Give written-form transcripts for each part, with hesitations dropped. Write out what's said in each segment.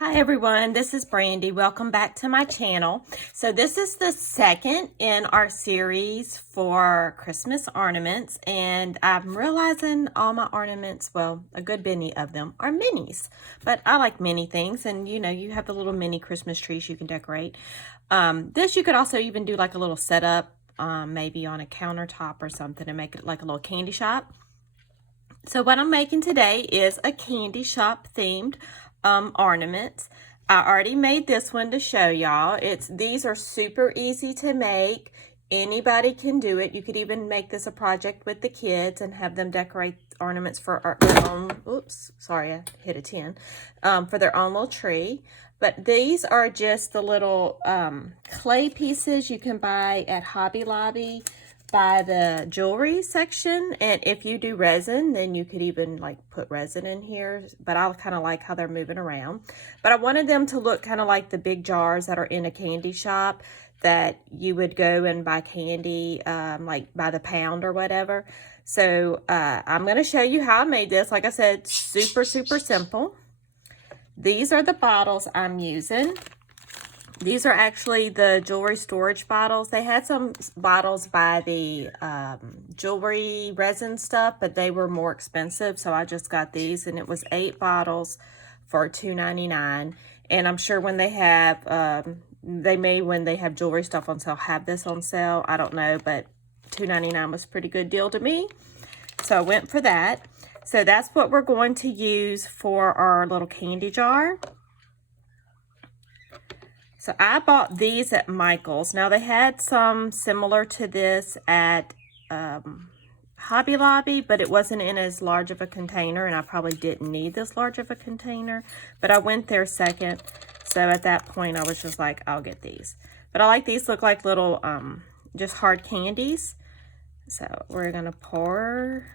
Hi everyone, this is Brandy. Welcome back to my channel. So this is the second in our series for Christmas ornaments, and I'm realizing all my ornaments, well, a good many of them are minis, but I like mini things, and you have the little mini Christmas trees you can decorate. This you could also even do like a little setup, maybe on a countertop or something, and make it like a little candy shop. So what I'm making today is a candy shop themed ornaments. I already made this one to show y'all. These are super easy to make. Anybody can do it. You could even make this a project with the kids and have them decorate ornaments for their own, oops, sorry, I hit a 10, for their own little tree. But these are just the little clay pieces you can buy at Hobby Lobby by the jewelry section. And if you do resin, then you could even like put resin in here, but I kind of like how they're moving around. But I wanted them to look kind of like the big jars that are in a candy shop that you would go and buy candy like by the pound or whatever. So I'm going to show you how I made this. Like I said, super simple. These are the bottles I'm using. These are actually the jewelry storage bottles. They had some bottles by the jewelry resin stuff, but they were more expensive, so I just got these, and it was 8 bottles for $2.99. And I'm sure when they have, when they have jewelry stuff on sale, have this on sale. I don't know, but $2.99 was a pretty good deal to me, so I went for that. So that's what we're going to use for our little candy jar. So I bought these at Michael's. Now they had some similar to this at Hobby Lobby, but it wasn't in as large of a container, and I probably didn't need this large of a container, but I went there second. So at that point I was just like, I'll get these. But I like these, look like little just hard candies. So we're gonna pour,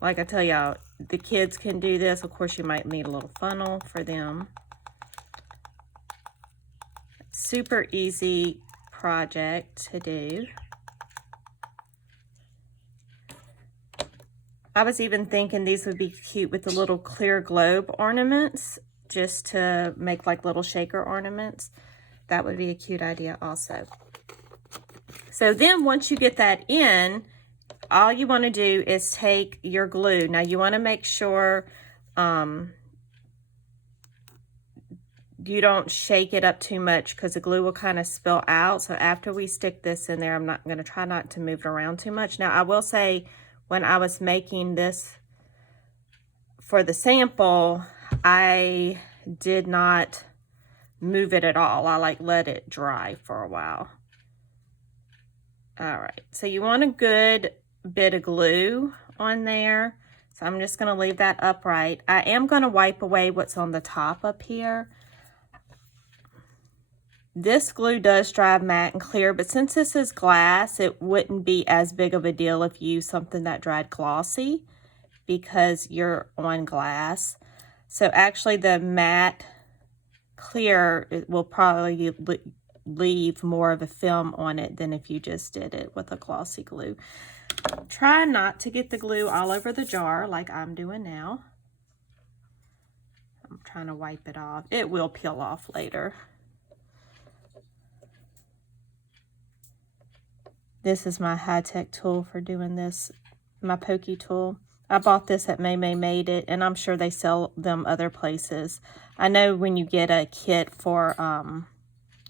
like I tell y'all, the kids can do this. Of course you might need a little funnel for them. Super easy project to do. I was even thinking these would be cute with the little clear globe ornaments, just to make like little shaker ornaments. That would be a cute idea also. So then once you get that in, all you want to do is take your glue. Now you want to make sure you don't shake it up too much, because the glue will kind of spill out. So after we stick this in there, I'm going to try not to move it around too much. Now I will say, when I was making this for the sample, I did not move it at all. I like let it dry for a while. All right, so you want a good bit of glue on there. So I'm just going to leave that upright. I am going to wipe away what's on the top up here. This glue does dry matte and clear, but since this is glass, it wouldn't be as big of a deal if you used something that dried glossy, because you're on glass. So actually the matte clear, it will probably leave more of a film on it than if you just did it with a glossy glue. Try not to get the glue all over the jar like I'm doing now. I'm trying to wipe it off. It will peel off later. This is my high-tech tool for doing this, my pokey tool. I bought this at May Made It, and I'm sure they sell them other places. I know when you get a kit for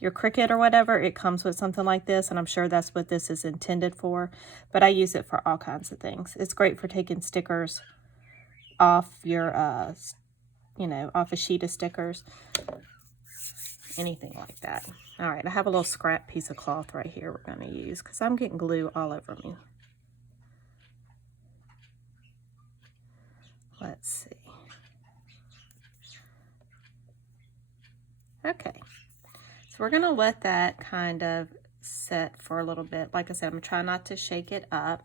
your Cricut or whatever, it comes with something like this, and I'm sure that's what this is intended for. But I use it for all kinds of things. It's great for taking stickers off your, off a sheet of stickers. Anything like that. All right, I have a little scrap piece of cloth right here we're going to use, because I'm getting glue all over me. Let's see. Okay, so we're going to let that kind of set for a little bit. Like I said, I'm going to try not to shake it up.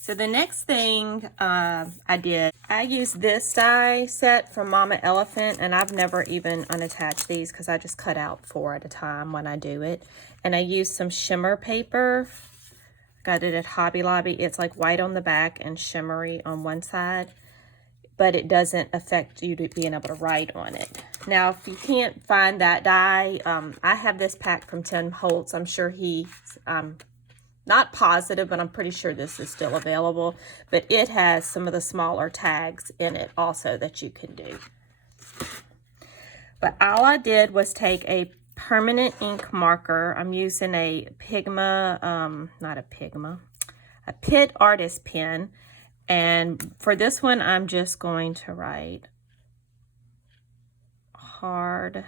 So the next thing I used this die set from Mama Elephant, and I've never even unattached these because I just cut out 4 at a time when I do it. And I used some shimmer paper. Got it at Hobby Lobby. It's like white on the back and shimmery on one side, but it doesn't affect you being able to write on it. Now, if you can't find that die, I have this pack from Tim Holtz. I'm sure he's not positive, but I'm pretty sure this is still available. But it has some of the smaller tags in it also that you can do. But all I did was take a permanent ink marker. I'm using a a Pitt Artist pen. And for this one, I'm just going to write hard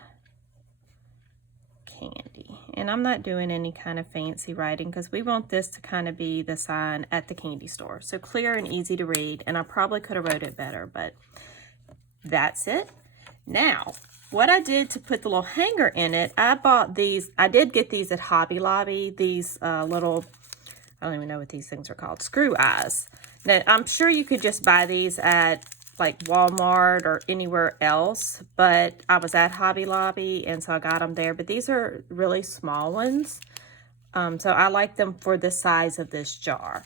candy. And I'm not doing any kind of fancy writing because we want this to kind of be the sign at the candy store. So clear and easy to read. And I probably could have wrote it better, but that's it. Now, what I did to put the little hanger in it, I bought these. I did get these at Hobby Lobby. These little, I don't even know what these things are called, screw eyes. Now, I'm sure you could just buy these at like Walmart or anywhere else, but I was at Hobby Lobby and so I got them there. But these are really small ones, so I like them for the size of this jar.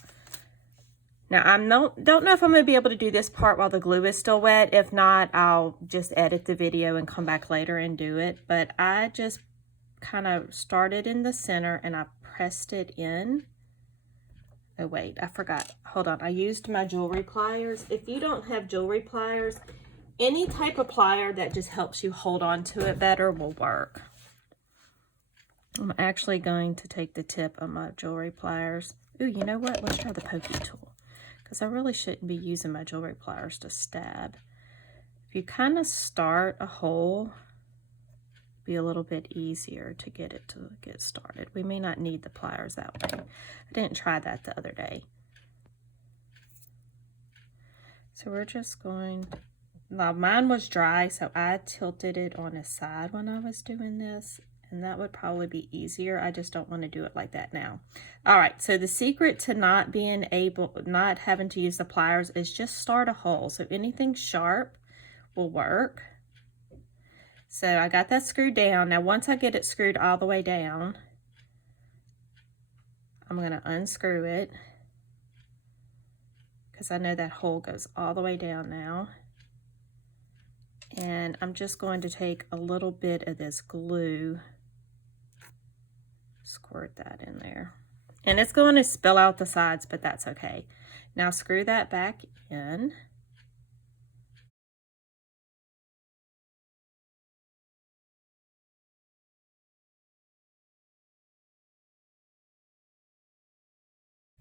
Now I don't know if I'm going to be able to do this part while the glue is still wet. If not, I'll just edit the video and come back later and do it. But I just kind of started in the center and I pressed it in. Oh wait, I forgot. Hold on, I used my jewelry pliers. If you don't have jewelry pliers, any type of plier that just helps you hold on to it better will work. I'm actually going to take the tip of my jewelry pliers. Ooh, you know what? Let's try the pokey tool. Because I really shouldn't be using my jewelry pliers to stab. If you kind of start a hole, be a little bit easier to get it to get started. We may not need the pliers that way. I didn't try that the other day. So we're just going, now mine was dry, so I tilted it on its side when I was doing this, and that would probably be easier. I just don't want to do it like that now. All right, so the secret to not having to use the pliers is just start a hole. So anything sharp will work. So I got that screwed down. Now once I get it screwed all the way down, I'm going to unscrew it because I know that hole goes all the way down now. And I'm just going to take a little bit of this glue, squirt that in there. And it's going to spill out the sides, but that's okay. Now screw that back in.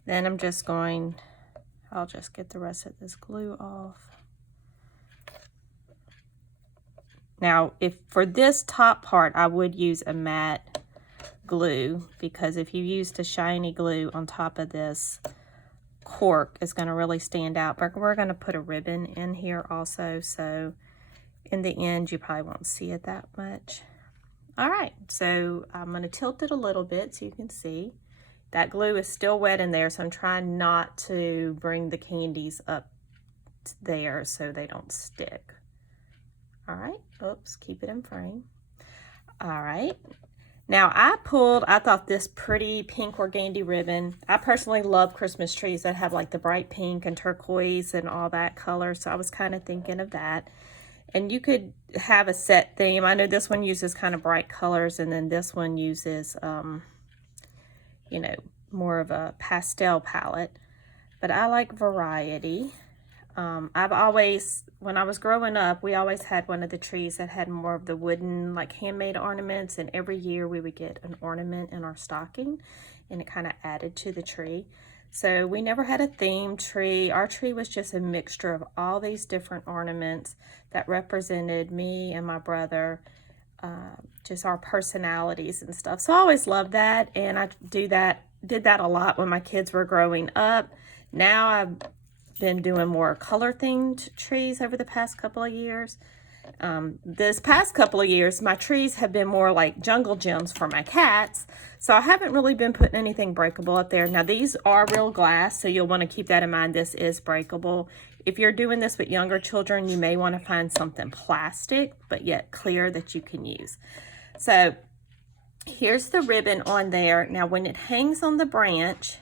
Then I'll just get the rest of this glue off. Now, for this top part, I would use a matte glue, because if you used a shiny glue on top of this cork, it's going to really stand out. But we're going to put a ribbon in here also, so in the end, you probably won't see it that much. All right, so I'm going to tilt it a little bit so you can see. That glue is still wet in there, so I'm trying not to bring the candies up there so they don't stick. All right, oops, keep it in frame. All right, now I thought this pretty pink organdy ribbon. I personally love Christmas trees that have like the bright pink and turquoise and all that color, so I was kind of thinking of that. And you could have a set theme. I know this one uses kind of bright colors, and then this one uses you know, more of a pastel palette, but I like variety. I've always, when I was growing up, we always had one of the trees that had more of the wooden, like handmade ornaments, and every year we would get an ornament in our stocking, and it kind of added to the tree. So we never had a themed tree. Our tree was just a mixture of all these different ornaments that represented me and my brother, just our personalities and stuff. So I always loved that, and I did that a lot when my kids were growing up. Now I've been doing more color themed trees over the past couple of years. This past couple of years, my trees have been more like jungle gyms for my cats, so I haven't really been putting anything breakable up there. Now these are real glass, so you'll want to keep that in mind. This is breakable. If you're doing this with younger children, you may want to find something plastic, but yet clear, that you can use. So here's the ribbon on there. Now when it hangs on the branch,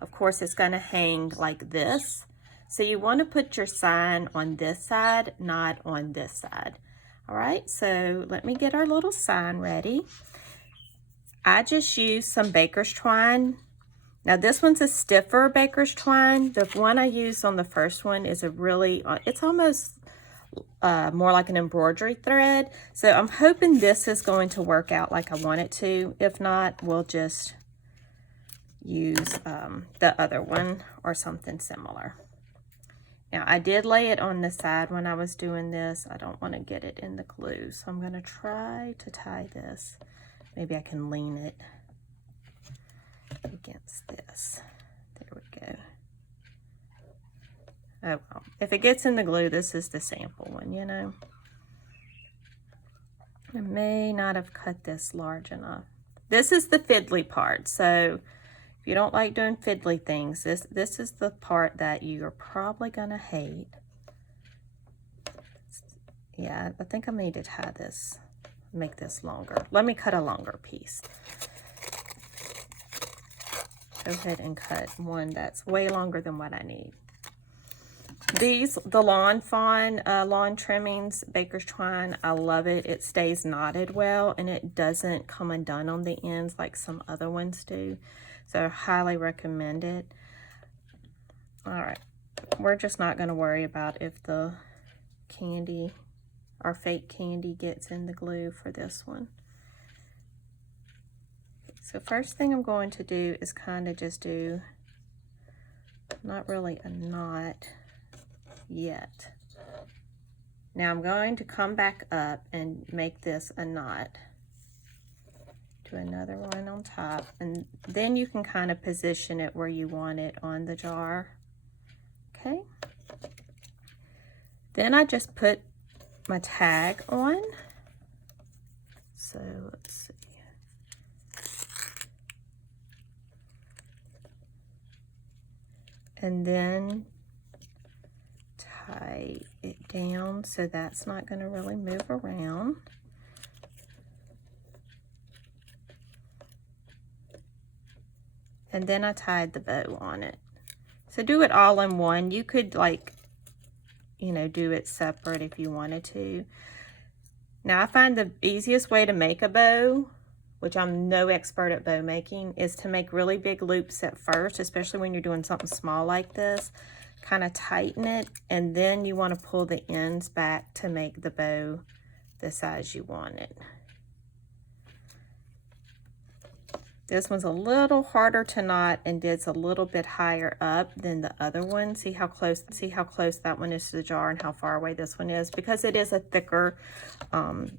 of course it's going to hang like this. So you want to put your sign on this side, not on this side. All right, so let me get our little sign ready. I just used some baker's twine. Now this one's a stiffer baker's twine. The one I used on the first one is a really, it's almost more like an embroidery thread. So I'm hoping this is going to work out like I want it to. If not, we'll just use the other one or something similar. Now I did lay it on the side when I was doing this. I don't want to get it in the glue, so I'm going to try to tie this. Maybe I can lean it against this. There we go. Oh well, if it gets in the glue, this is the sample one, you know. I may not have cut this large enough. This is the fiddly part, so if you don't like doing fiddly things, this is the part that you're probably gonna hate. Yeah, I think I need to tie this, make this longer. Let me cut a longer piece. Go ahead and cut one that's way longer than what I need. These, the lawn fawn, lawn trimmings, baker's twine, I love it. It stays knotted well and it doesn't come undone on the ends like some other ones do. So I highly recommend it. All right, we're just not going to worry about if the candy, our fake candy, gets in the glue for this one. So first thing I'm going to do is kind of just do, not really a knot yet. Now I'm going to come back up and make this a knot. Do another one on top, and then you can kind of position it where you want it on the jar. Okay. Then I just put my tag on. So let's see. And then tie it down so that's not going to really move around. And then I tied the bow on it. So do it all in one. You could, like, you know, do it separate if you wanted to. Now I find the easiest way to make a bow, which I'm no expert at bow making, is to make really big loops at first, especially when you're doing something small like this. Kind of tighten it, and then you want to pull the ends back to make the bow the size you want it. This one's a little harder to knot and it's a little bit higher up than the other one. See how close that one is to the jar and how far away this one is, because it is a thicker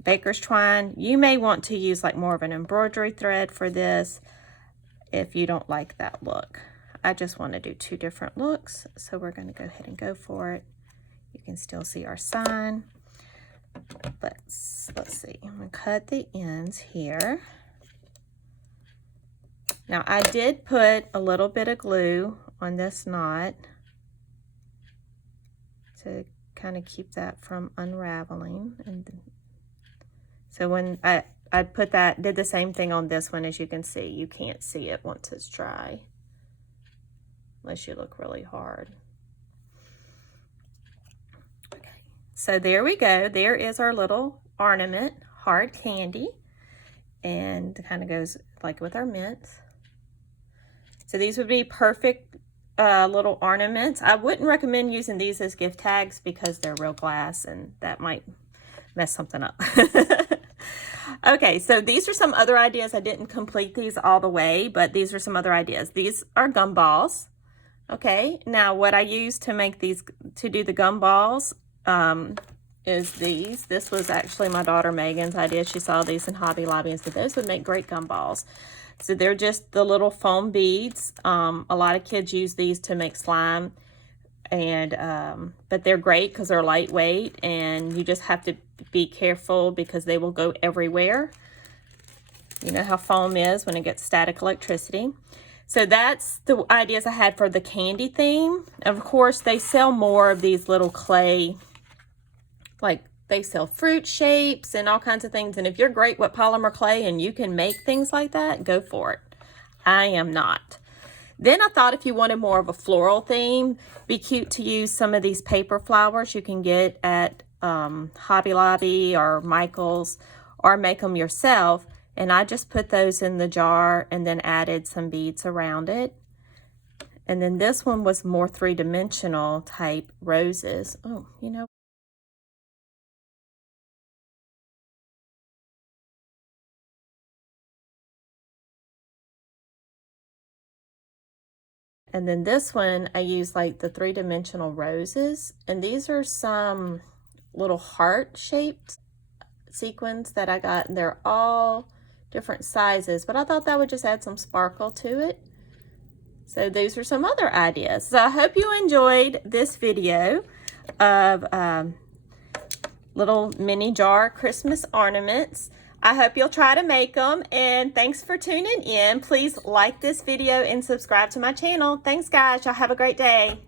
baker's twine. You may want to use like more of an embroidery thread for this if you don't like that look. I just want to do two different looks, so we're going to go ahead and go for it. You can still see our sign. Let's see. I'm going to cut the ends here. Now I did put a little bit of glue on this knot to kind of keep that from unraveling. And so when I put that, did the same thing on this one. As you can see, you can't see it once it's dry, unless you look really hard. Okay, so there we go. There is our little ornament, hard candy, and it kind of goes like with our mints. So these would be perfect little ornaments. I wouldn't recommend using these as gift tags because they're real glass and that might mess something up. Okay, so these are some other ideas. I didn't complete these all the way, but these are some other ideas. These are gumballs. Okay, now what I used to make these, to do the gumballs, is these. This was actually my daughter Megan's idea. She saw these in Hobby Lobby and said those would make great gumballs. So they're just the little foam beads. A lot of kids use these to make slime, and but they're great because they're lightweight, and you just have to be careful because they will go everywhere. You know how foam is when it gets static electricity. So that's the ideas I had for the candy theme. Of course, they sell more of these little clay, like they sell fruit shapes and all kinds of things. And if you're great with polymer clay and you can make things like that, go for it. I am not. Then I thought if you wanted more of a floral theme, be cute to use some of these paper flowers you can get at Hobby Lobby or Michael's, or make them yourself. And I just put those in the jar and then added some beads around it. And then this one was more three-dimensional type roses. Oh, you know. And then this one, I used like the three-dimensional roses. And these are some little heart-shaped sequins that I got. And they're all different sizes. But I thought that would just add some sparkle to it. So those are some other ideas. So I hope you enjoyed this video of little mini jar Christmas ornaments. I hope you'll try to make them, and thanks for tuning in. Please like this video and subscribe to my channel. Thanks guys, y'all have a great day.